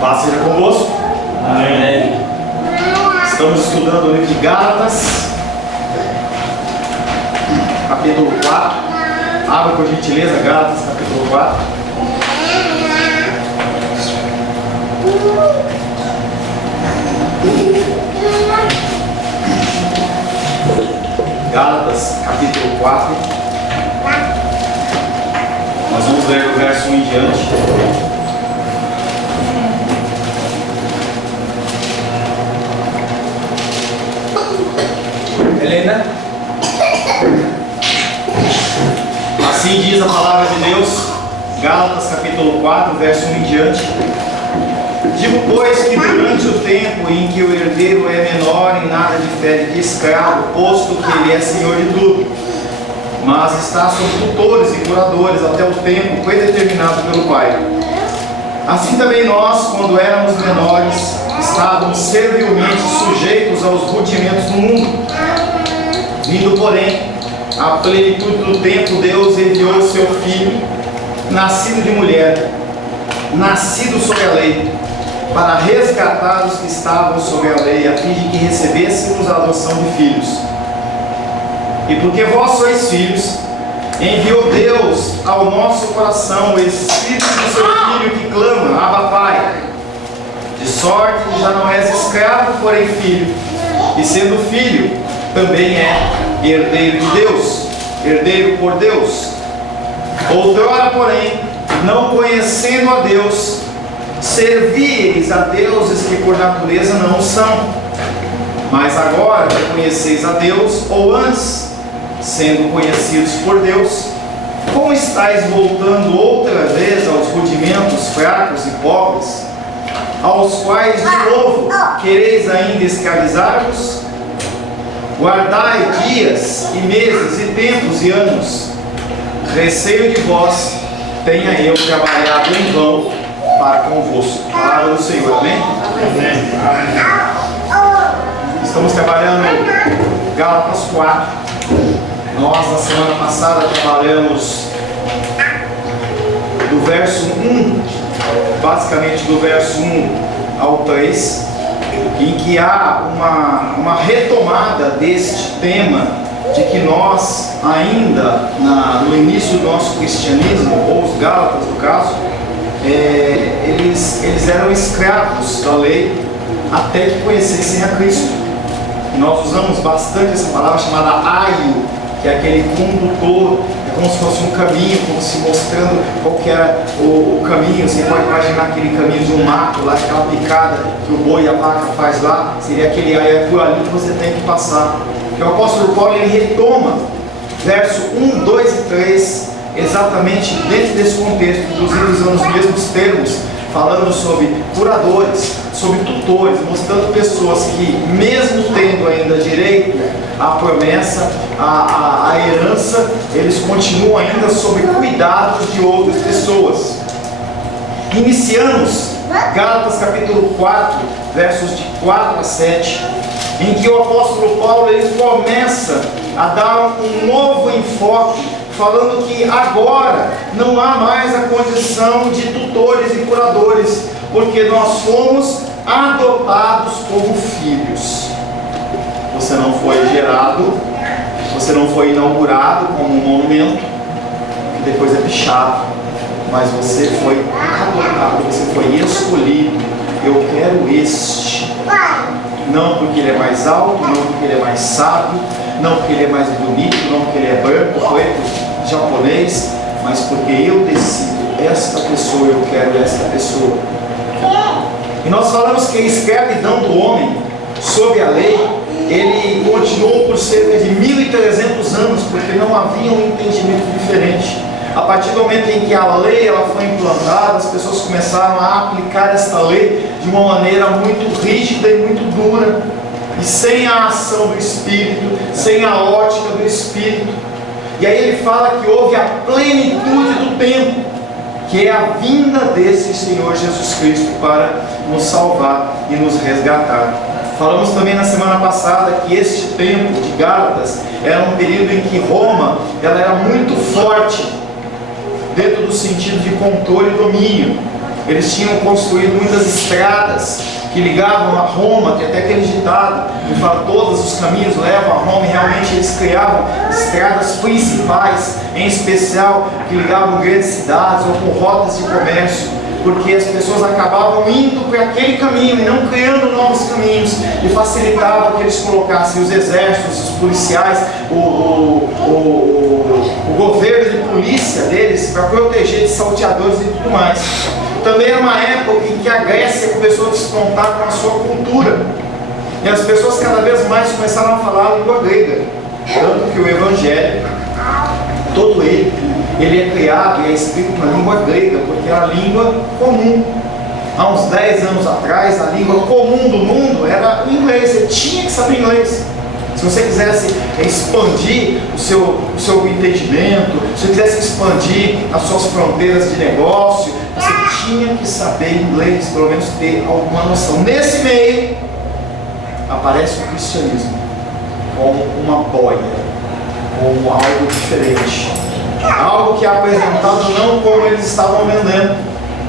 Paz seja convosco. Amém. Estamos estudando o livro de Gálatas, capítulo 4. Abra por gentileza, Gálatas, capítulo 4. Gálatas, capítulo 4. Nós vamos ler o verso 1 em diante. Helena. Assim diz a palavra de Deus, Gálatas capítulo 4, verso 1 em diante. Digo, pois, que durante o tempo em que o herdeiro é menor, em nada difere de escravo, posto que ele é senhor de tudo, mas está sob tutores e curadores até o tempo predeterminado pelo Pai. Assim também nós, quando éramos menores, estávamos servilmente sujeitos aos rudimentos do mundo. Vindo, porém, à plenitude do tempo, Deus enviou o seu Filho, nascido de mulher, nascido sob a lei, para resgatar os que estavam sob a lei, a fim de que recebêssemos a adoção de filhos. E porque vós sois filhos, enviou Deus ao nosso coração o Espírito do seu Filho que clama, Abba, Pai. De sorte que já não és escravo, porém filho, e sendo filho, também é herdeiro de Deus, herdeiro por Deus. Outrora, porém, não conhecendo a Deus, servíeis a deuses que por natureza não são. Mas agora que conheceis a Deus, ou antes, sendo conhecidos por Deus, como estáis voltando outra vez aos rudimentos fracos e pobres, aos quais de novo quereis ainda escravizar-vos? Guardai dias e meses e tempos e anos. Receio de vós, tenha eu trabalhado em vão para convosco. Palavra do Senhor, amém? Amém. Estamos trabalhando Gálatas 4. Nós na semana passada trabalhamos do verso 1, basicamente do verso 1 ao 3, em que há uma retomada deste tema de que nós ainda no início do nosso cristianismo, ou os Gálatas no caso, eles eram escravos da lei até que conhecessem a Cristo. E nós usamos bastante essa palavra chamada aio, que é aquele condutor, é como se fosse um caminho, como se mostrando qual que era o caminho. Você pode imaginar aquele caminho de um mato, lá, aquela picada que o boi e a vaca faz lá, seria aquele aio, é por ali que você tem que passar. E o apóstolo Paulo, ele retoma verso 1, 2 e 3, exatamente dentro desse contexto, inclusive usando os mesmos termos, falando sobre curadores, sobre tutores, mostrando pessoas que, mesmo tendo ainda direito à promessa, à herança, eles continuam ainda sob cuidados de outras pessoas. Iniciamos Gálatas capítulo 4, versos de 4 a 7, em que o apóstolo Paulo ele começa a dar um novo enfoque, falando que agora não há mais a condição de tutores e curadores, porque nós fomos adotados como filhos. Você não foi gerado, você não foi inaugurado como um monumento, que depois é pichado, mas você foi adotado, você foi escolhido. Eu quero este. Não porque ele é mais alto, não porque ele é mais sábio, não porque ele é mais bonito, não porque ele é branco, preto, japonês, mas porque eu decido, esta pessoa, eu quero esta pessoa. E nós falamos que a escravidão do homem sob a lei, ele continuou por cerca de 1.300 anos, porque não havia um entendimento diferente. A partir do momento em que a lei ela foi implantada, as pessoas começaram a aplicar esta lei de uma maneira muito rígida e muito dura, e sem a ação do Espírito, sem a ótica do Espírito. E aí ele fala que houve a plenitude do tempo, que é a vinda desse Senhor Jesus Cristo para nos salvar e nos resgatar. Falamos também na semana passada que este tempo de Gálatas era um período em que Roma ela era muito forte, dentro do sentido de controle e domínio. eles tinham construído muitas estradas que ligavam a Roma. Tem até aquele ditado que fala: todos os caminhos levam a Roma. E realmente eles criavam estradas principais, em especial que ligavam grandes cidades ou com rotas de comércio, porque as pessoas acabavam indo para aquele caminho e não criando novos caminhos, e facilitava que eles colocassem os exércitos, os policiais, o governo de polícia deles para proteger de salteadores e tudo mais. Também era uma época em que a Grécia começou a despontar com a sua cultura, e as pessoas cada vez mais começaram a falar a língua grega, tanto que o Evangelho, todo ele é criado e é escrito na língua grega, porque era a língua comum. Há uns 10 anos atrás, a língua comum do mundo era o inglês. Você tinha que saber inglês. Se você quisesse expandir o seu entendimento, se você quisesse expandir as suas fronteiras de negócio, você tinha que saber inglês, pelo menos ter alguma noção. Nesse meio, aparece o cristianismo como uma boia, como algo diferente. Algo que é apresentado não como eles estavam vendendo,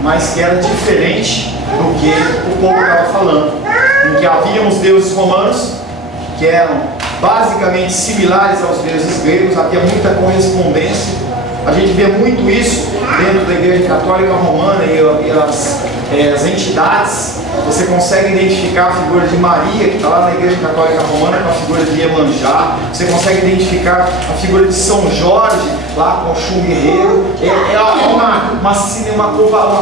mas que era diferente do que o povo estava falando. Em que haviam os deuses romanos, que eram basicamente similares aos deuses gregos, havia muita correspondência. A gente vê muito isso dentro da Igreja Católica Romana e as entidades. Você consegue identificar a figura de Maria, que está lá na Igreja Católica Romana, com a figura de Iemanjá. Você consegue identificar a figura de São Jorge, lá com o Xum Guerreiro.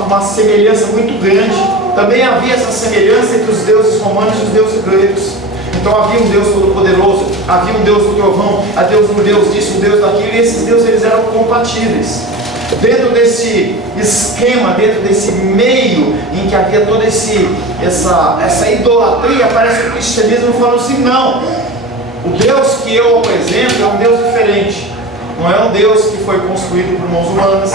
Uma semelhança muito grande. Também havia essa semelhança entre os deuses romanos e os deuses gregos. Então havia um Deus todo-poderoso, havia um Deus do trovão, um Deus disso, um Deus daquilo, e esses deuses eles eram compatíveis. Dentro desse esquema, dentro desse meio em que havia toda essa idolatria, aparece o cristianismo falando assim: não, o Deus que eu apresento é um Deus diferente. Não é um Deus que foi construído por mãos humanas,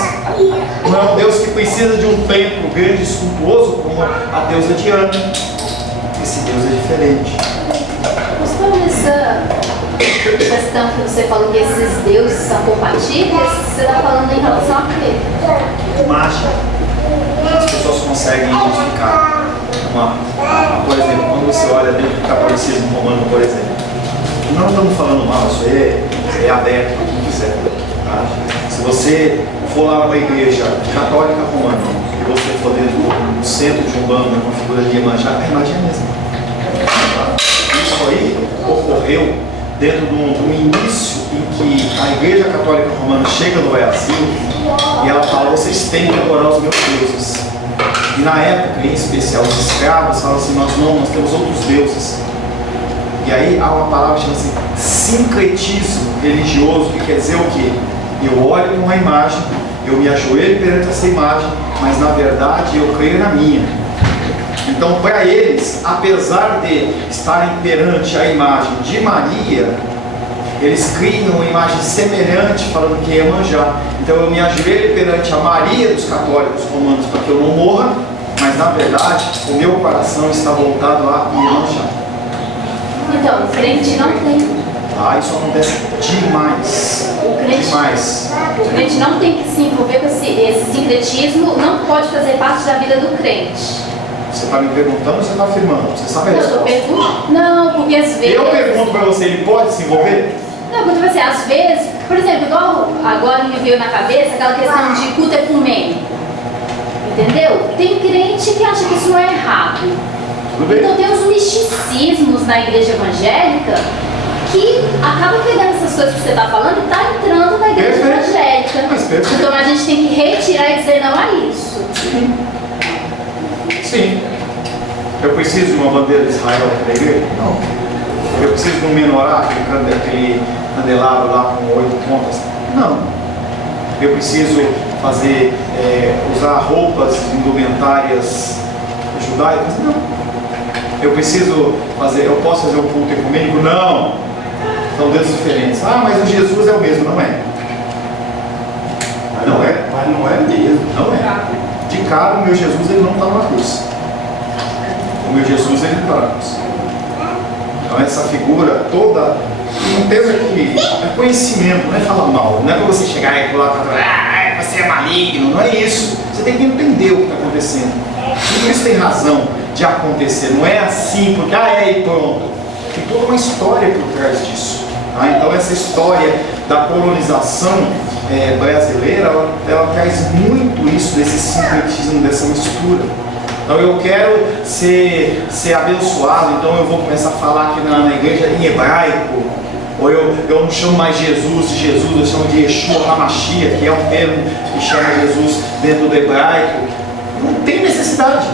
não é um Deus que precisa de um templo grande e suntuoso como a deusa Diana. Esse Deus é diferente. Pastor, essa questão que você falou que esses deuses são compatíveis, você está falando em relação a quê? Imagem. As pessoas conseguem identificar. Por exemplo, quando você olha dentro do catolicismo romano, por exemplo, não estamos falando mal, isso é aberto para quem quiser. Tá? Se você for lá numa igreja católica romana e você for dentro do centro de Umbanda, uma figura de Iemanjá, a imagem é a mesma. Tá? Isso aí ocorreu dentro do início em que a Igreja Católica Romana chega no Brasil e ela fala: vocês têm que adorar os meus deuses. E na época, em especial, os escravos falam assim: nós temos outros deuses. E aí há uma palavra que chama-se sincretismo religioso, que quer dizer o quê? Eu olho para uma imagem, eu me ajoelho perante essa imagem, mas na verdade eu creio na minha. Então, para eles, apesar de estarem perante a imagem de Maria, eles criam uma imagem semelhante, falando que é Iemanjá. Então eu me ajoelho perante a Maria dos católicos romanos para que eu não morra, mas na verdade o meu coração está voltado a Iemanjá. Então, o crente não tem. Isso acontece demais. O crente não tem que se envolver com esse sincretismo, não pode fazer parte da vida do crente. Você está me perguntando ou você está afirmando? Você sabe a resposta? Eu estou perguntando. Não, porque às vezes... Eu pergunto para você, ele pode se envolver? Não, porque assim, às vezes, por exemplo, igual agora me veio na cabeça aquela questão de culto ecumênico. Entendeu? Tem crente que acha que isso não é errado. Então tem os misticismos na igreja evangélica que acaba pegando essas coisas que você está falando e está entrando na igreja evangélica. Então a gente tem que retirar e dizer não a isso. Sim. Eu preciso de uma bandeira de Israel para a igreja? Não. Eu preciso de um menorá, aquele candelabro lá com 8 pontas? Não. Eu preciso usar roupas indumentárias judaicas? Não. Eu posso fazer um culto ecumênico? Não. São deuses diferentes. Mas o Jesus é o mesmo. Não é. Não é. Mas não é mesmo. Não é. De cara, o meu Jesus ele não está na cruz. O meu Jesus ele está na cruz. Então essa figura toda, não pensa que é conhecimento, não é falar mal, não é para você chegar e pular mas você é maligno. Não é isso. Você tem que entender o que está acontecendo. Tudo isso tem razão de acontecer. Não é assim, porque e pronto. Tem toda uma história por trás disso. Então essa história da colonização brasileira, ela traz muito isso, desse sincretismo, dessa mistura. Então eu quero ser abençoado, então eu vou começar a falar aqui na igreja em hebraico, ou eu não chamo mais Jesus de Jesus, eu chamo de Yeshua HaMashiach, que é um termo que chama Jesus dentro do hebraico. Não tem necessidade.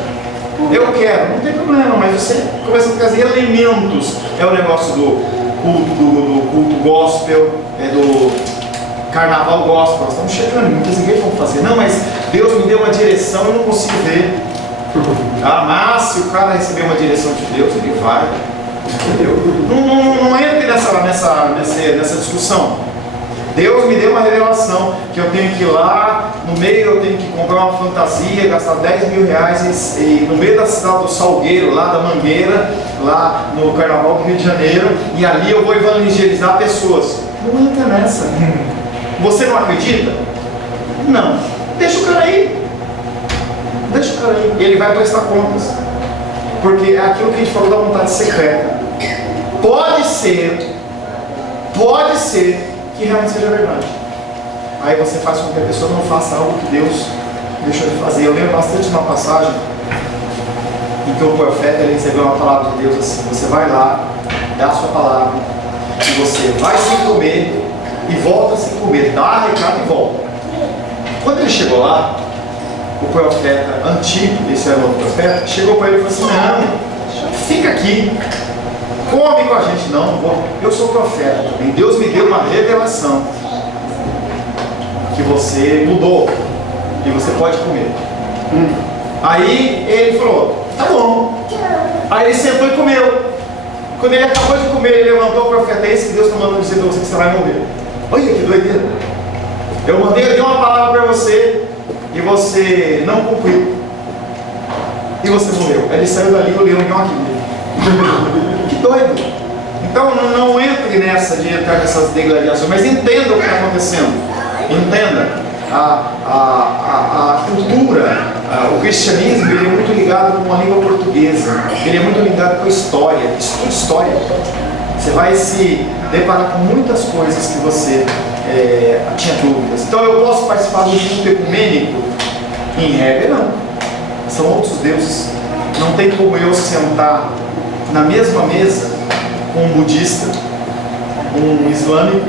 Eu quero, não tem problema, mas você começa a trazer elementos. É o negócio do culto gospel, do carnaval gospel. Nós estamos chegando, muitas igrejas vão fazer. Não, mas Deus me deu uma direção, eu não consigo ver. Mas se o cara receber uma direção de Deus, ele vai. Entendeu? Não entre nessa discussão. Deus me deu uma revelação que eu tenho que ir lá no meio, eu tenho que comprar uma fantasia, gastar 10 mil reais e no meio da cidade do Salgueiro, lá da Mangueira, lá no Carnaval do Rio de Janeiro, e ali eu vou evangelizar pessoas. Não entra nessa. Você não acredita? Não. Deixa o cara aí. Deixa o cara aí. Ele vai prestar contas. Porque é aquilo que a gente falou da vontade secreta. Pode ser que realmente seja verdade. Aí você faz com que a pessoa não faça algo que Deus deixou de fazer. Eu lembro bastante de uma passagem em que o profeta ele recebeu uma palavra de Deus assim: você vai lá, dá a sua palavra, e você vai sem comer e volta sem comer, dá recado e volta. Quando ele chegou lá, o profeta antigo, esse era o outro profeta, chegou para ele e falou assim: não, fica aqui, come com a gente. Não vou. Eu sou profeta também. Deus me deu uma revelação que você mudou e você pode comer. Aí ele falou: tá bom. Aí ele sentou e comeu. Quando ele acabou de comer, ele levantou o profeta: é esse que Deus está mandando dizer para você que você vai morrer. Olha que doideira. Eu dei uma palavra para você e você não cumpriu. E você morreu. Aí ele saiu dali e o leão deu uma quimera. Que doido. Então não entre nessa de entrar nessas degladiações, mas entenda o que está acontecendo. Entenda. A cultura, o cristianismo, ele é muito ligado com a língua portuguesa. Ele é muito ligado com a história. Estude história. Você vai se deparar com muitas coisas que você tinha dúvidas. Então eu posso participar do culto ecumênico? Em regra, não. São outros deuses. Não tem como eu sentar na mesma mesa com um budista, um islâmico,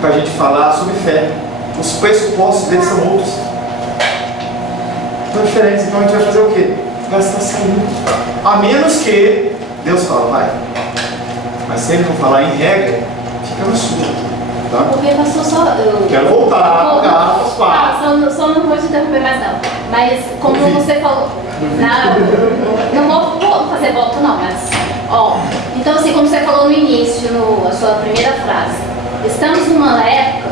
para a gente falar sobre fé. Os pressupostos deles são outros. São diferentes. Então a gente vai fazer o quê? Gastar saúde. A menos que Deus fala, vai. Mas se ele não falar em regra, fica na sua. Tá? Porque pastor, quero voltar só não vou te interromper mais não. Mas como você falou, não vou fazer voto não, mas então assim, como você falou no início, a sua primeira frase, estamos numa época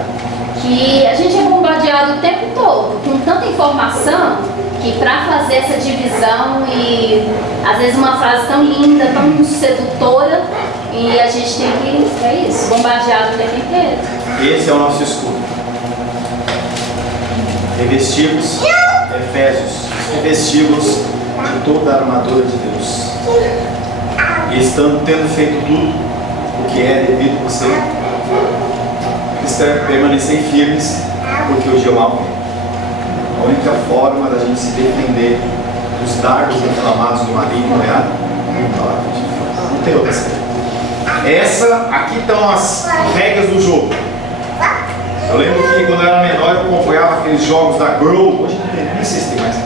que a gente é bombardeado o tempo todo com tanta informação que para fazer essa divisão e às vezes uma frase tão linda, tão sedutora, e a gente tem que, bombardeado o tempo inteiro. Esse é o nosso escudo. Revestivos, Efésios, revestivos de toda a armadura de Deus. E estando tendo feito tudo o que é devido a você, permanecer firmes, porque o dia mal vem. A única forma da gente se defender dos dardos inflamados do maligno é a palavra de Deus. Não tem outra saída. Aqui estão as regras do jogo. Eu lembro que quando eu era menor eu comprava aqueles jogos da Grow, hoje não tem, nem sei se tem mais.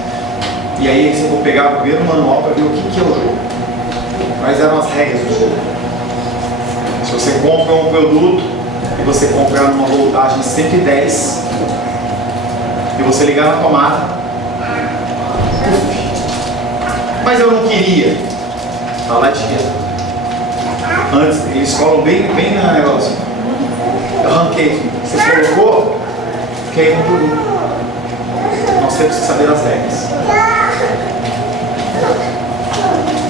E aí você for pegar o primeiro manual para ver o que é o jogo. Mas eram as regras do jogo. Se você compra um produto e você comprar numa voltagem 110 e você ligar na tomada, mas eu não queria, tá lá direto. Antes, eles falam bem no negócio. Eu arranquei. Você colocou, queima o produto. Nós temos que saber as regras.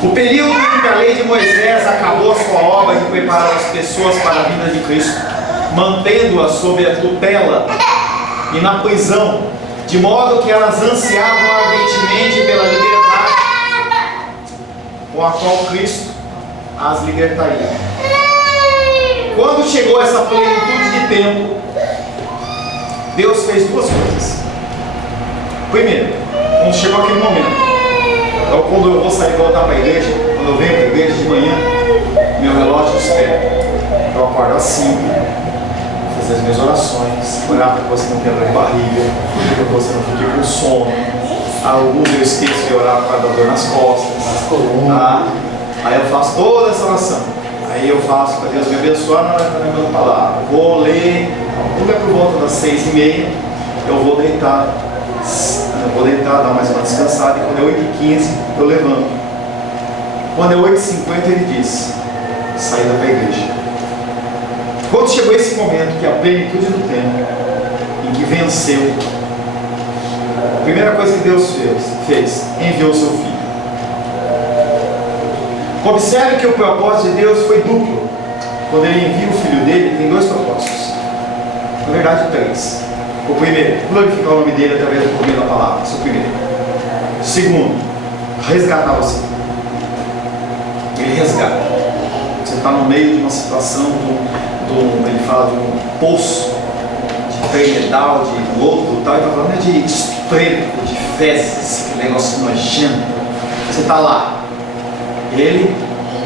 O período em que a lei de Moisés acabou a sua obra de preparar as pessoas para a vinda de Cristo, mantendo-as sob a tutela e na prisão, de modo que elas ansiavam ardentemente pela liberdade com a qual Cristo as libertaria. Quando chegou essa plenitude de tempo, Deus fez duas coisas. Primeiro, quando chegou aquele momento, então quando eu vou sair e voltar para a igreja, quando eu venho para a igreja de manhã, meu relógio espera. Eu acordo assim, fazer as minhas orações, orar para que você não tenha dor de barriga, para que você não fique com sono. Alguns eu esqueço de orar por causa da dor nas costas, nas colunas. Tá? Aí eu faço toda essa oração. Aí eu faço para Deus me abençoar na hora que eu minha palavra. Vou ler, tudo é por volta das 6h30, eu vou deitar. Dar mais uma descansada, e quando é 8h15 eu levanto. Quando é 8h50 ele diz: saída para a igreja. Quando chegou esse momento, que é a plenitude do tempo, em que venceu, a primeira coisa que Deus fez, enviou o seu filho. Observe que o propósito de Deus foi duplo. Quando ele envia o filho dele, tem dois propósitos. Na verdade, três. O primeiro, glorificar o nome dele através do poder da palavra. Isso é o primeiro. Segundo, resgatar você. Ele resgata. Você está no meio de uma situação, ele fala de um poço, de tremedal, de lodo, tal, ele está falando de estrepto, de fezes, que negócio nojento. Você está lá. Ele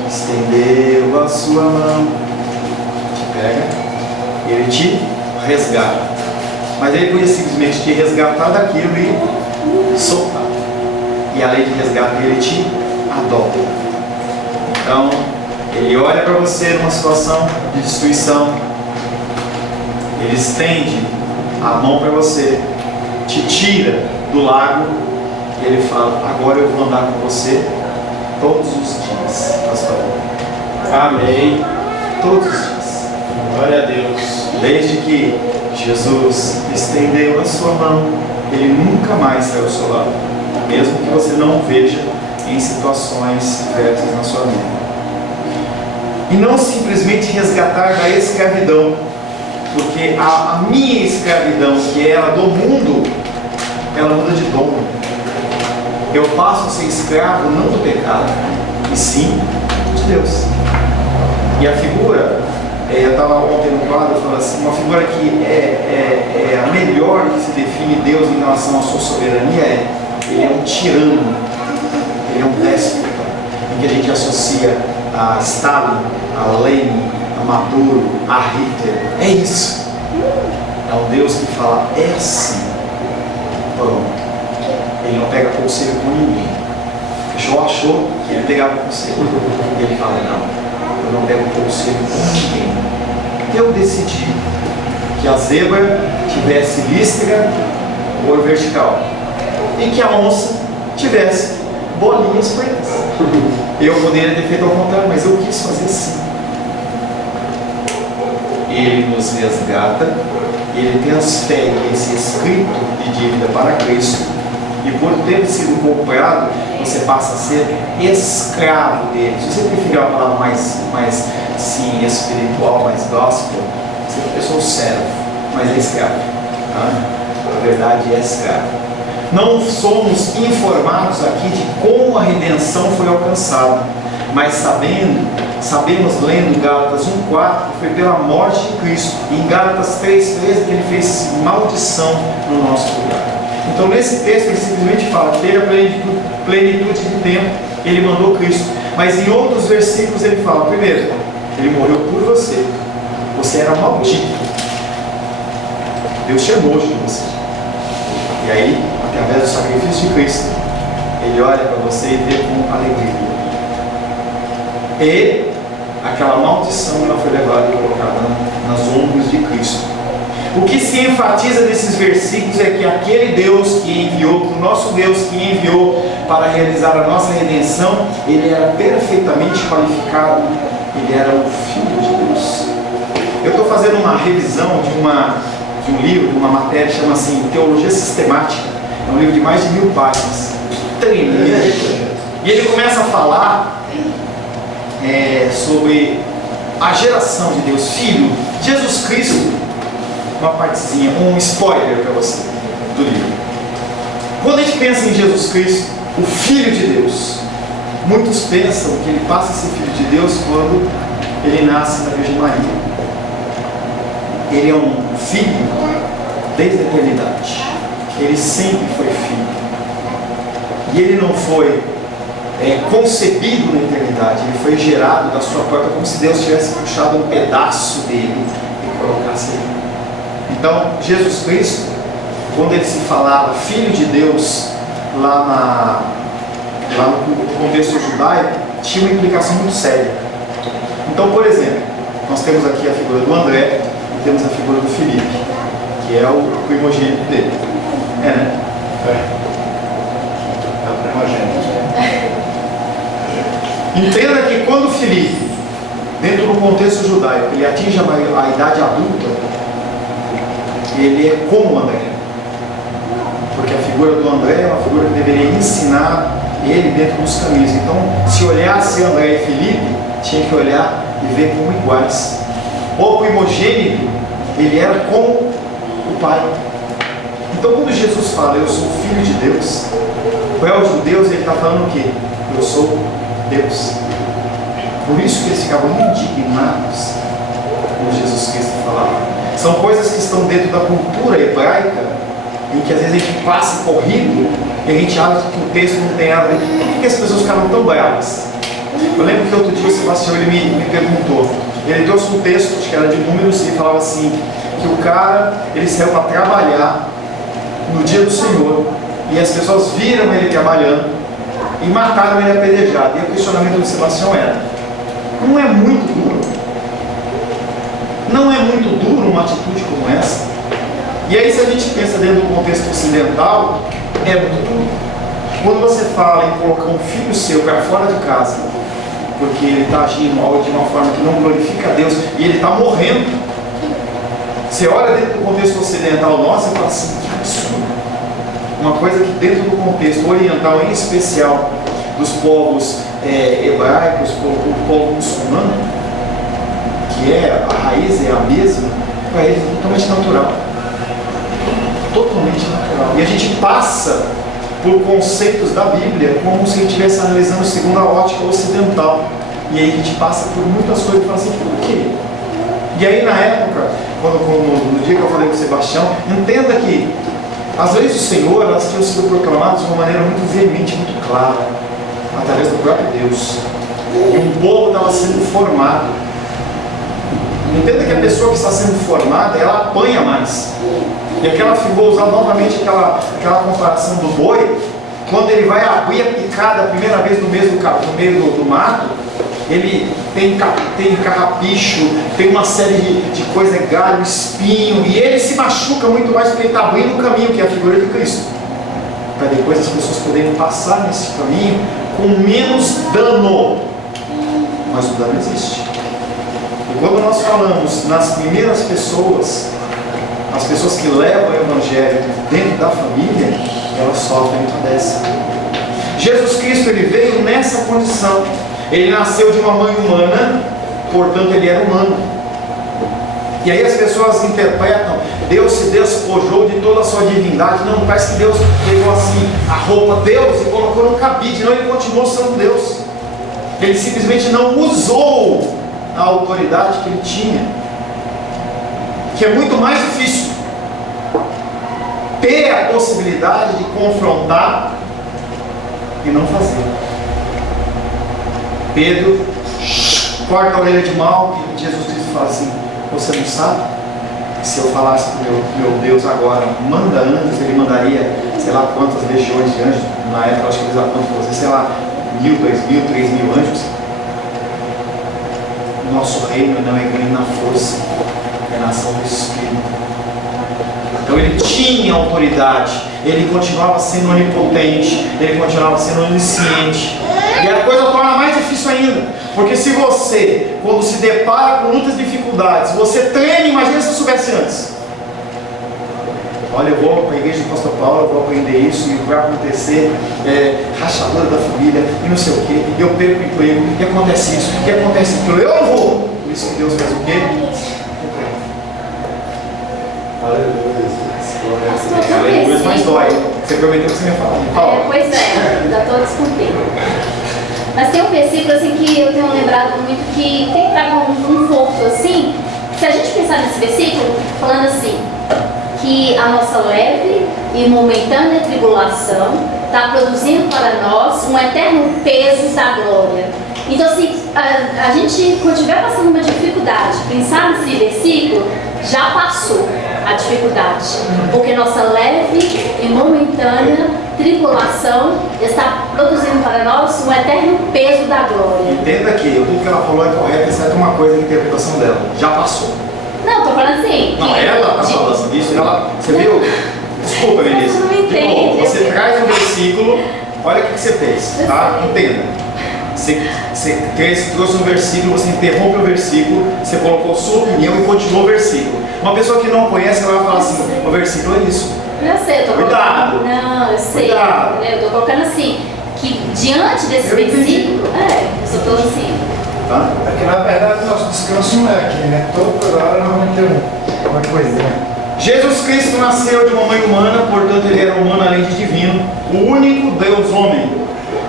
estendeu a sua mão, te pega, ele te resgata. Mas ele podia simplesmente te resgatar daquilo e soltar. E além de resgate, ele te adota. Então, ele olha para você numa situação de destruição, ele estende a mão para você, te tira do lago e ele fala: agora eu vou andar com você todos os dias, pastor. Amém. Todos os dias. Glória a Deus. Desde que Jesus estendeu a sua mão, ele nunca mais saiu do seu lado, mesmo que você não veja em situações diversas na sua vida. E não simplesmente resgatar da escravidão, porque a minha escravidão, que era do mundo, ela muda de dono. Eu passo a ser escravo não do pecado, e sim de Deus. E a figura, eu estava ontem no quadro falando assim, uma figura que é a melhor que se define Deus em relação à sua soberania ele é um tirano, ele é um déspota, em que a gente associa a Stalin, a Lenin, a Maduro, a Hitler. É isso. É um Deus que fala, é assim. Pronto. Ele não pega conselho com ninguém. Jó achou que ele pegava conselho. Ele fala, não, eu não pego conselho com ninguém. Eu decidi que a zebra tivesse lístria ou vertical e que a onça tivesse bolinhas pretas. Eu poderia ter feito ao contrário, mas eu quis fazer assim. Ele nos resgata, ele transfere esse escrito de dívida para Cristo, e por ter sido comprado, você passa a ser escravo dele. Se você preferir uma palavra mais sim, espiritual, mais gospel, eu sou servo, mas é escravo. Tá? Na verdade é escravo. Não somos informados aqui de como a redenção foi alcançada, mas sabemos lendo Gálatas 1,4 que foi pela morte de Cristo, e em Gálatas 3,13 que ele fez maldição no nosso lugar. Então nesse texto ele simplesmente fala que teve a plenitude de tempo, ele mandou Cristo, mas em outros versículos ele fala, primeiro, ele morreu por você, você era maldito, Deus tinha nojo de você, e aí, através do sacrifício de Cristo, ele olha para você e vê com alegria. E aquela maldição ela foi levada e colocada nas ombros de Cristo. O que se enfatiza nesses versículos é que aquele Deus que enviou, o nosso Deus que enviou para realizar a nossa redenção, ele era perfeitamente qualificado, ele era o Filho de Deus. Eu estou fazendo uma revisão de um livro, de uma matéria que chama assim Teologia Sistemática. É um livro de mais de 1000 páginas, tremendo. E ele começa a falar sobre a geração de Deus, Filho, Jesus Cristo. uma partezinha, um spoiler para você do livro. Quando a gente pensa em Jesus Cristo, o Filho de Deus, muitos pensam que ele passa a ser Filho de Deus quando ele nasce na Virgem Maria. Ele é um filho desde a eternidade. Ele sempre foi filho. E ele não foi concebido na eternidade, ele foi gerado da sua porta como se Deus tivesse puxado um pedaço dele e colocasse ele. Então, Jesus Cristo, quando ele se falava Filho de Deus, lá no contexto judaico, tinha uma implicação muito séria. Então, por exemplo, nós temos aqui a figura do André e temos a figura do Felipe, que é o primogênito dele. Né? É o primogênito. Entenda que quando Felipe, dentro do contexto judaico, ele atinge a idade adulta, ele é como André. Porque a figura do André é uma figura que deveria ensinar ele dentro dos caminhos. Então, se olhasse André e Felipe, tinha que olhar e ver como iguais. O primogênito, ele era como o pai. Então, quando Jesus fala, eu sou filho de Deus, para os judeus ele está falando o quê? Eu sou Deus. Por isso que eles ficavam indignados quando Jesus Cristo falava. São coisas que estão dentro da cultura hebraica, em que às vezes a gente passa corrido e a gente acha que o texto não tem nada a ver. Por que as pessoas ficavam tão bravas? Eu lembro que outro dia o Sebastião ele me perguntou. Ele trouxe um texto, acho que era de Números, e falava assim, que o cara, ele saiu para trabalhar no dia do Senhor, e as pessoas viram ele trabalhando e mataram ele apedrejado. E o questionamento do Sebastião era: não é muito duro? Não é muito duro uma atitude como essa? E aí, se a gente pensa dentro do contexto ocidental, é muito duro. Quando você fala em colocar um filho seu para fora de casa, porque ele está agindo de uma forma que não glorifica a Deus, e ele está morrendo, você olha dentro do contexto ocidental nosso e fala assim, que absurdo. Uma coisa que dentro do contexto oriental, em especial dos povos hebraicos, o povo muçulmano, que a raiz é a mesma, para eles é totalmente natural. Totalmente natural. E a gente passa por conceitos da Bíblia como se a gente estivesse analisando segundo a ótica ocidental. E aí a gente passa por muitas coisas e fala assim, por quê? E aí na época, no dia que eu falei com o Sebastião, entenda que as leis do Senhor, elas tinham sido proclamadas de uma maneira muito veemente, muito clara, através do próprio Deus. E um povo estava sendo formado. Entenda que a pessoa que está sendo formada, ela apanha mais. E aquela figura, usar novamente aquela comparação do boi, quando ele vai abrir a picada a primeira vez no meio do mato, ele tem carrapicho, tem uma série de coisas, galho, espinho, e ele se machuca muito mais porque ele está abrindo o caminho, que é a figura de Cristo. Para depois as pessoas poderem passar nesse caminho com menos dano. Mas o dano existe. E quando nós falamos nas primeiras pessoas, as pessoas que levam o Evangelho dentro da família, elas sofrem e padecem. Jesus Cristo, ele veio nessa condição. Ele nasceu de uma mãe humana, portanto ele era humano. E aí as pessoas interpretam, Deus se despojou de toda a sua divindade. Não, parece que Deus pegou assim a roupa de Deus e colocou no cabide. Não, ele continuou sendo Deus. Ele simplesmente não usou a autoridade que ele tinha. Que é muito mais difícil ter a possibilidade de confrontar e não fazer. Pedro corta a orelha de mal e Jesus Cristo fala assim, você não sabe? Se eu falasse para o meu Deus agora, manda anjos, ele mandaria sei lá quantas legiões de anjos. Na época acho que eles apontam para você, sei lá, 1.000, 2.000, 3.000 anjos. Nosso reino não é ganho na força, é na ação do Espírito. Então ele tinha autoridade, ele continuava sendo onipotente, ele continuava sendo onisciente. E a coisa torna mais difícil ainda, porque se você, quando se depara com muitas dificuldades, você treme, imagina se eu soubesse antes. Olha, eu vou para a igreja do pastor Paulo, eu vou aprender isso, e vai acontecer rachadura da família, e não sei o quê, e eu perco o emprego, e acontece isso, e acontece aquilo, eu não vou. Por isso que Deus faz o quê? Aleluia, mas dói. Você prometeu que você ia falar. Pois é, ainda estou descumprindo. Mas tem um versículo assim que eu tenho lembrado muito, que tem trago um conforto assim. Se a gente pensar nesse versículo, falando assim, que a nossa leve e momentânea tribulação está produzindo para nós um eterno peso da glória. Então, assim, a gente, quando estiver passando uma dificuldade, pensar nesse versículo, já passou a dificuldade, porque nossa leve e momentânea tribulação está produzindo para nós um eterno peso da glória. Entenda que tudo que ela falou é correto, exceto uma coisa na interpretação dela. Já passou. Não, estou falando assim. Não, ela está falando disso, você viu? Desculpa, Melissa. Não De novo, entende. você traz um versículo, olha o que você fez, tá? Entenda. Você trouxe um versículo, você interrompe o versículo, você colocou sua opinião e continuou o versículo. Uma pessoa que não conhece, ela vai falar assim, o versículo é isso. Eu sei, eu tô Cuidado. colocando. Não, eu sei. Cuidado. Eu tô colocando assim, que diante desse versículo, eu só tô assim. Tá? É que na verdade nosso descanso não é aqui, né? Toda hora nós vamos ter uma coisinha. Jesus Cristo nasceu de uma mãe humana, portanto ele era humano além de divino, o único Deus homem.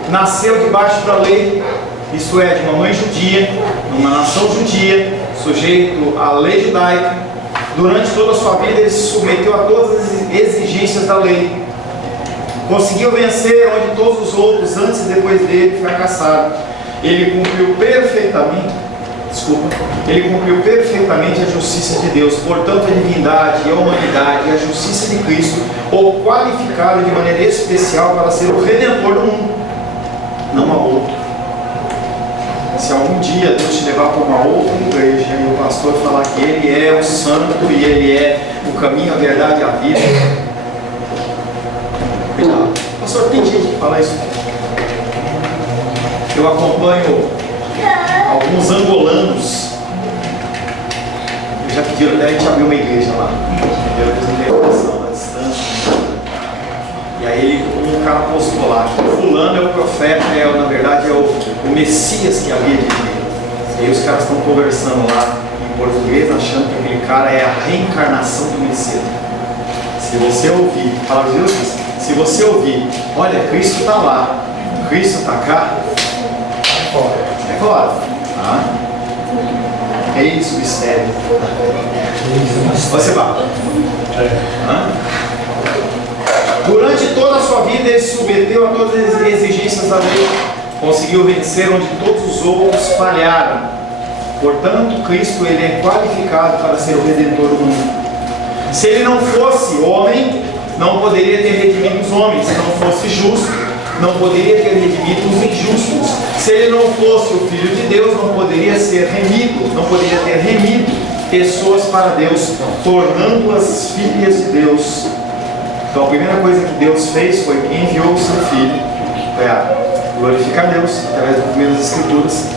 Nasceu debaixo da lei, isto é, de uma mãe judia, numa nação judia, sujeito à lei judaica. Durante toda a sua vida ele se submeteu a todas as exigências da lei. Conseguiu vencer onde todos os outros, antes e depois dele, fracassaram. Ele cumpriu perfeitamente a justiça de Deus. Portanto, a divindade, a humanidade e a justiça de Cristo o qualificaram de maneira especial para ser o Redentor do mundo, não a outro. Se algum dia Deus te levar para uma outra igreja e o pastor falar que Ele é o santo e Ele é o caminho, a verdade e a vida, cuidado. Pastor, tem gente que fala isso. Eu acompanho alguns angolanos. Eu já pediram até a gente abrir uma igreja lá. Pediram interpretação da distância. E aí um cara postou lá que o fulano é o profeta, na verdade é o Messias que havia de vir. E aí os caras estão conversando lá em português, achando que aquele cara é a reencarnação do Messias. Se você ouvir, fala de Deus, se você ouvir, olha, Cristo está lá, Cristo está cá, é fora. Tá? É isso o mistério. Você vai. Durante toda a sua vida ele se submeteu a todas as exigências da lei, conseguiu vencer onde todos os outros falharam. Portanto, Cristo ele é qualificado para ser o Redentor do mundo. Se ele não fosse homem, não poderia ter redimido os homens. Se não fosse justo, não poderia ter redimido os injustos. Se ele não fosse o Filho de Deus, não poderia ser remido, não poderia ter remido pessoas para Deus, tornando-as filhas de Deus. Então a primeira coisa que Deus fez foi que enviou o seu Filho para glorificar Deus através das primeiras Escrituras,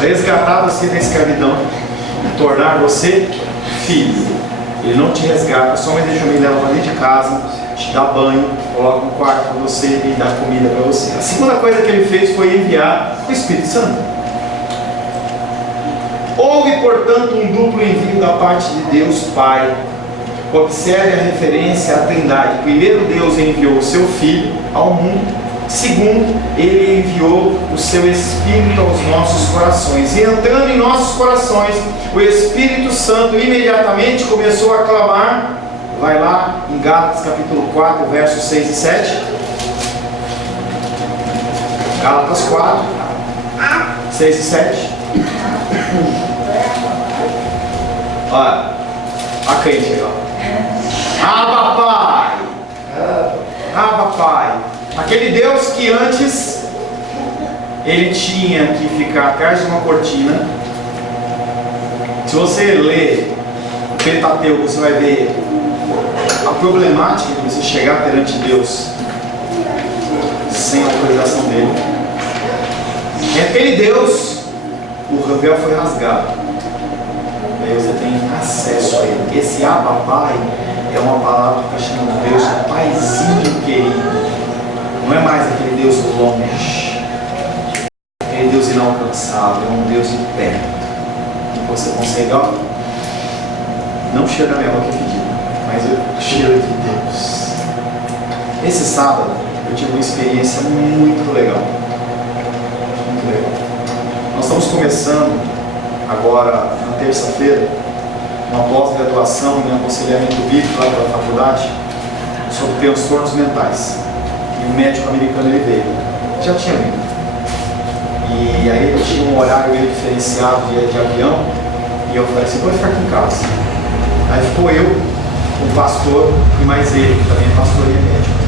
resgatar você da escravidão e tornar você filho. Ele não te resgata, somente deixa ele levar para dentro de casa, te dá banho, coloca um quarto para você e dá comida para você. A segunda coisa que ele fez foi enviar o Espírito Santo. Houve, portanto, um duplo envio da parte de Deus Pai. Observe a referência à Trindade. Primeiro, Deus enviou o seu Filho ao mundo. Segundo, Ele enviou o seu Espírito aos nossos corações. E entrando em nossos corações, o Espírito Santo imediatamente começou a clamar. Vai lá em Gálatas capítulo 4, versos 6 e 7. Gálatas 4, 6 e 7. Olha, a crente aí, ó. Abba Pai! Abba Pai! Aquele Deus que antes ele tinha que ficar atrás de uma cortina. Se você ler o Pentateuco, você vai ver a problemática de você chegar perante Deus sem a autorização dele. E aquele Deus, o véu foi rasgado. Aí você tem acesso a ele. Esse Abba Pai é uma palavra que está chamando Deus de Paizinho querido. Não é mais aquele Deus longe, aquele Deus inalcançável, é um Deus de perto. Que você consegue, ó, não chega na minha boca que mas o cheiro de Deus. Esse sábado eu tive uma experiência muito legal. Muito legal. Nós estamos começando agora, na terça-feira, uma pós-graduação em aconselhamento bíblico lá pela faculdade sobre transtornos mentais. E o médico americano ele veio. Já tinha vindo. E aí ele tinha um horário meio diferenciado de avião. E eu falei assim, pode ficar aqui em casa. Aí ficou eu, um pastor e mais ele, que também é pastor e é médico.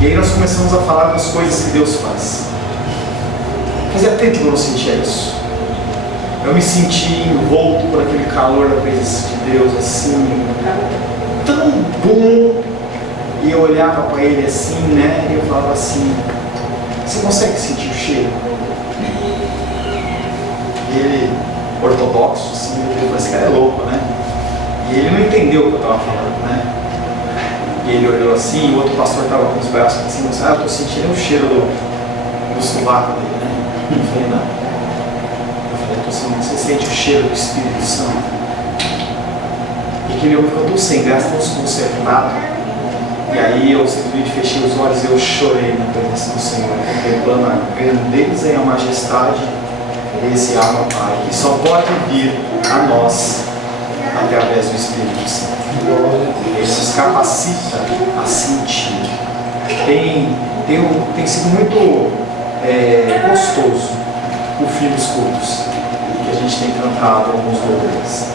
E aí nós começamos a falar das coisas que Deus faz. Fazia tempo que eu não sentia isso. Eu me senti envolto por aquele calor da presença de Deus, assim, tão bom. E eu olhava para ele assim, né? E eu falava assim, você consegue sentir o cheiro? E ele, ortodoxo, assim, ele falou, esse cara é louco, né? E ele não entendeu o que eu estava falando, né? E ele olhou assim, e o outro pastor estava com os braços assim, eu estou sentindo o cheiro do sovaco dele, né? Eu falei, não. Você sente o cheiro do Espírito Santo? E que ele ficou sem graça, tão desconcertado. E aí eu simplesmente fechei os olhos e eu chorei na presença do Senhor, contemplando a grandeza e a majestade desse Abba Pai, que só pode vir a nós através do Espírito Santo. Ele nos capacita a sentir. Tem sido muito gostoso o fim dos cultos, que a gente tem cantado alguns louvores.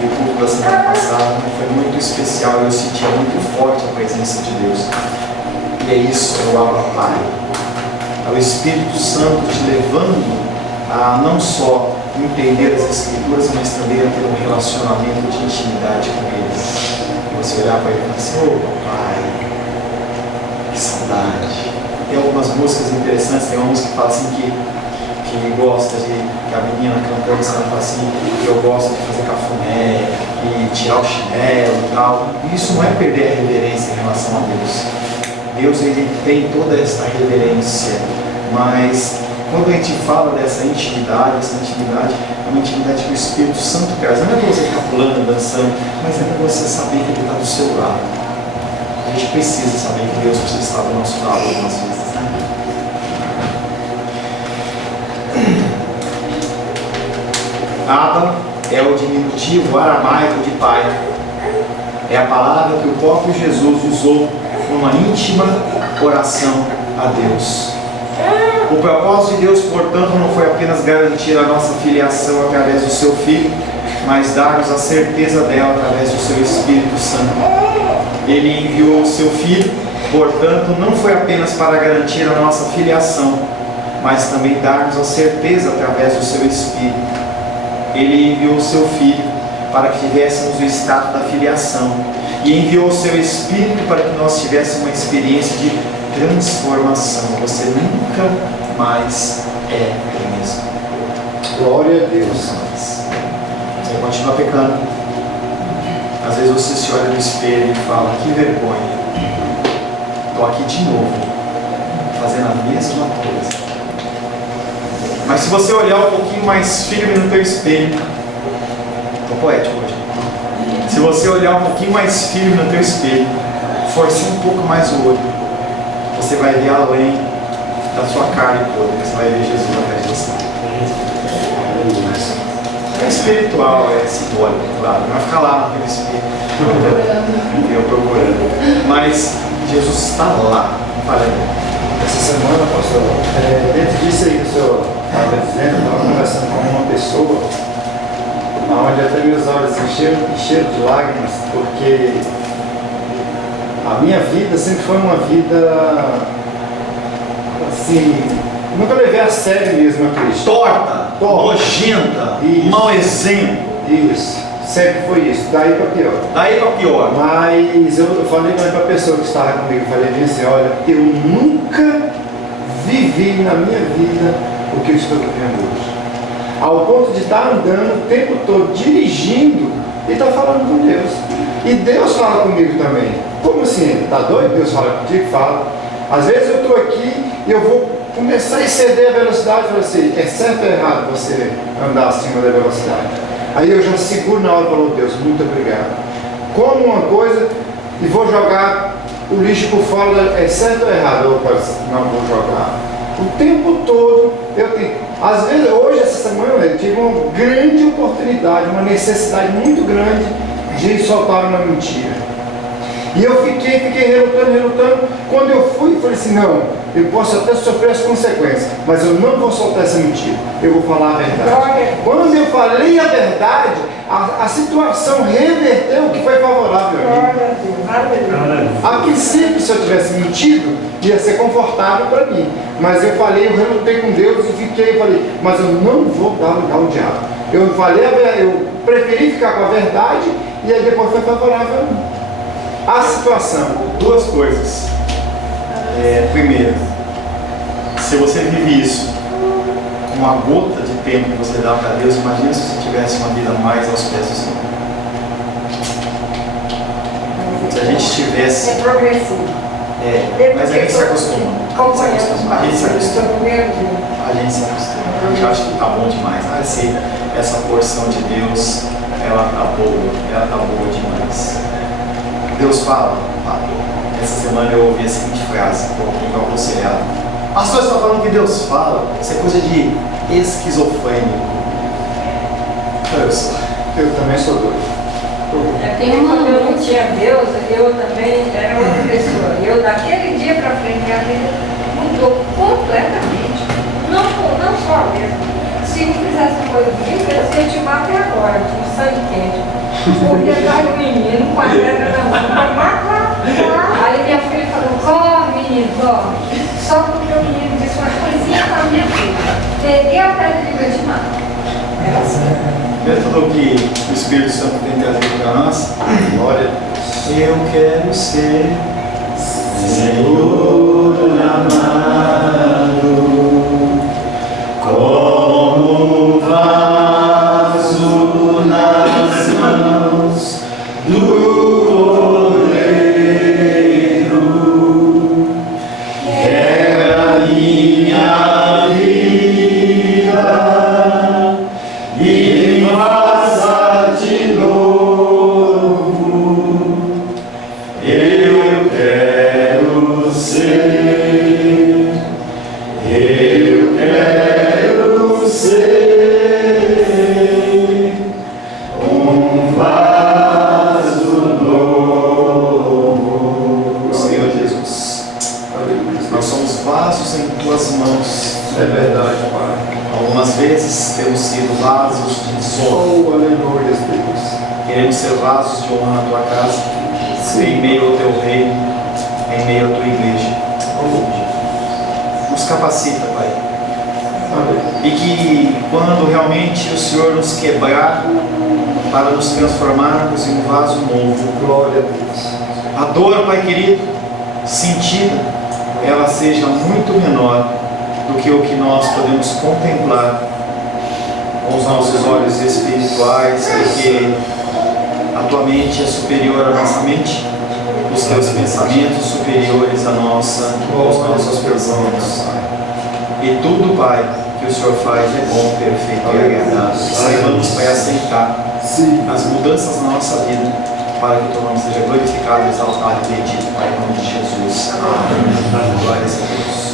E o culto da semana passada foi muito especial, eu sentia muito forte a presença de Deus. E é isso, é o Abba Pai. É o Espírito Santo te levando a não só entender as Escrituras, mas também a ter um relacionamento de intimidade com Ele. E você olhar para Ele e falar assim, ô Pai, que saudade. Tem algumas músicas interessantes, tem uma música que fala assim que gosta de, que a menina cantando, ela fala assim, que eu gosto de fazer cafuné e tirar o chinelo e tal. E isso não é perder a reverência em relação a Deus. Deus, ele tem toda essa reverência, mas quando a gente fala dessa intimidade é uma intimidade que o Espírito Santo traz. Não é para você ficar pulando, dançando, mas é para você saber que Ele está do seu lado. A gente precisa saber que Deus precisa estar do nosso lado algumas vezes, né? Abba é o diminutivo aramaico de pai. É a palavra que o próprio Jesus usou numa íntima oração a Deus. O propósito de Deus, portanto, não foi apenas garantir a nossa filiação através do seu Filho, mas dar-nos a certeza dela através do seu Espírito Santo. Ele enviou o seu Filho, portanto, não foi apenas para garantir a nossa filiação, mas também dar-nos a certeza através do seu Espírito. Ele enviou o seu Filho para que tivéssemos o estado da filiação e enviou o seu Espírito para que nós tivéssemos uma experiência de transformação. Você nunca mais é o mesmo. Glória a Deus. Você continua pecando. Às vezes você se olha no espelho e fala, que vergonha, estou aqui de novo fazendo a mesma coisa. Mas se você olhar um pouquinho mais firme no teu espelho, estou poético hoje. Se você olhar um pouquinho mais firme no teu espelho, forçar um pouco mais o olho, você vai ver além da sua carne toda, você vai ver Jesus atrás de você. É espiritual, é simbólico, claro, não vai ficar lá naquele espelho, eu procurando. Mas Jesus está lá, falando. Essa semana, pastor, dentro disso aí que o senhor estava dizendo, eu estava conversando com uma pessoa, onde até meus olhos encheram de lágrimas, porque a minha vida sempre foi uma vida, assim, nunca levei a sério mesmo a Cristo. Torta, nojenta, mau exemplo. Isso, sempre foi isso, daí para pior. Daí para pior. Mas eu falei para a pessoa que estava comigo, falei bem assim, olha, eu nunca vivi na minha vida o que eu estou vivendo hoje. Ao ponto de estar andando o tempo todo, dirigindo, e estar falando com Deus. E Deus fala comigo também. Como assim? Está doido? Deus fala contigo? Fala. Às vezes eu estou aqui e eu vou começar a exceder a velocidade e falar assim, é certo ou errado você andar acima da velocidade? Aí eu já seguro na hora e falo, Deus, muito obrigado. Como uma coisa e vou jogar o lixo por fora, é certo ou errado? Eu posso, não vou jogar. O tempo todo eu tenho. Às vezes, hoje, essa semana, eu tive uma grande oportunidade, uma necessidade muito grande de soltar uma mentira. E eu fiquei relutando. Quando eu fui, falei assim, não, eu posso até sofrer as consequências, mas eu não vou soltar essa mentira, eu vou falar a verdade. Quando eu falei a verdade, a situação reverteu, que foi favorável a mim. A princípio, se eu tivesse mentido, ia ser confortável para mim. Mas eu falei, eu relutei com Deus e falei, mas eu não vou dar lugar ao diabo. Eu falei a verdade, eu preferi ficar com a verdade e aí depois foi favorável a mim. A situação. Duas coisas. Primeiro, se você vive isso, uma gota de tempo que você dá para Deus, imagina se você tivesse uma vida mais aos pés do Senhor. Se a gente tivesse. É progressivo. Mas a gente se acostuma. A gente se acostuma. A gente acha que tá bom demais. Essa porção de Deus, ela tá boa demais. Deus fala. Essa semana eu ouvi a seguinte frase, coloquei para aconselhado. Pastor, você está falando que Deus fala? Isso é coisa de esquizofrênico. Eu também sou doido. Quando eu não tinha Deus, eu também era outra pessoa. Eu, daquele dia para frente, minha vida mudou completamente. Não só mesmo. Se não fizesse coisa bíblica, eu te mato agora, com sangue quente. Porque atrás do menino, com a pedra na mão, para matar. Aí minha filha falou, corre menino, corre. Só porque o menino disse uma coisinha para minha filha. Peguei a pedra e liguei de mato. Era assim. Dentro do que o Espírito Santo tem trazido para nós, glória a Deus. Eu quero ser Senhor amado, como um vaso nas mãos do oleiro. Quero a minha vida e faça de novo. Eu quero ser, eu quero ser um vaso novo. Senhor Jesus, nós somos vasos em tuas mãos. É verdade, Pai. Algumas vezes temos sido vasos de desonra. Oh, aleluia, Deus. Queremos ser vasos de honra na tua casa, em meio ao teu reino, em meio à tua igreja. Nos capacita, Pai. E que quando realmente o Senhor nos quebrar para nos transformarmos em um vaso novo, Glória a Deus. a dor, Pai querido, sentida, ela seja muito menor do que o que nós podemos contemplar com os nossos olhos espirituais, porque a tua mente é superior à nossa mente, os teus pensamentos superiores aos nossos pensamentos. E tudo, Pai, que o Senhor faz é bom, perfeito e agradável. Saibamos, Pai, aceitar as mudanças na nossa vida, para que o teu nome seja glorificado, exaltado e bendito, Pai, em nome de Jesus. Amém. Glória a Deus.